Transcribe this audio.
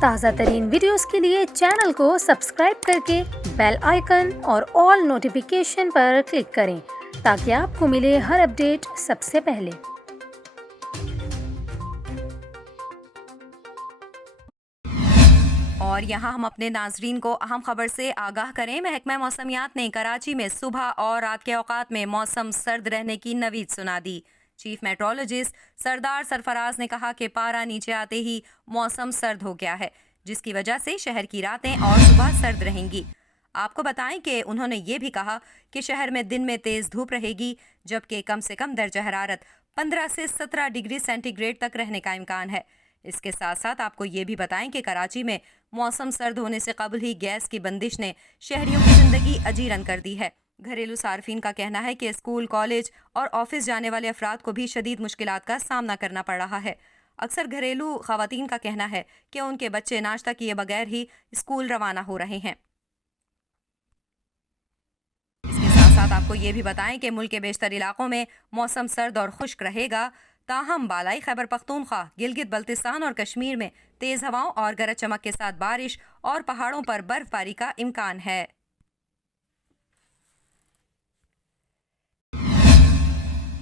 تازہ ترین ویڈیوز کے لیے چینل کو سبسکرائب کر کے بیل آئیکن اور آل نوٹیفیکیشن پر کلک کریں تاکہ آپ کو ملے ہر اپڈیٹ سب سے پہلے۔ اور یہاں ہم اپنے ناظرین کو اہم خبر سے آگاہ کریں۔ محکمہ موسمیات نے کراچی میں صبح اور رات کے اوقات میں موسم سرد رہنے کی نوید سنا دی۔ چیف میٹرولوجسٹ سردار سرفراز نے کہا کہ پارا نیچے آتے ہی موسم سرد ہو گیا ہے، جس کی وجہ سے شہر کی راتیں اور صبح سرد رہیں گی۔ آپ کو بتائیں کہ انہوں نے یہ بھی کہا کہ شہر میں دن میں تیز دھوپ رہے گی، جبکہ کم سے کم درجہ حرارت 15 سے 17 ڈگری سینٹی گریڈ تک رہنے کا امکان ہے۔ اس کے ساتھ ساتھ آپ کو یہ بھی بتائیں کہ کراچی میں موسم سرد ہونے سے قبل ہی گیس کی بندش نے شہریوں کی زندگی اجیرن کر دی ہے۔ گھریلو صارفین کا کہنا ہے کہ اسکول، کالج اور آفس جانے والے افراد کو بھی شدید مشکلات کا سامنا کرنا پڑ رہا ہے۔ اکثر گھریلو خواتین کا کہنا ہے کہ ان کے بچے ناشتہ کیے بغیر ہی اسکول روانہ ہو رہے ہیں۔ اس کے ساتھ ساتھ آپ کو یہ بھی بتائیں کہ ملک کے بیشتر علاقوں میں موسم سرد اور خشک رہے گا، تاہم بالائی خیبر پختونخوا، گلگت بلتستان اور کشمیر میں تیز ہواؤں اور گرج چمک کے ساتھ بارش اور پہاڑوں پر برف باری کا امکان ہے۔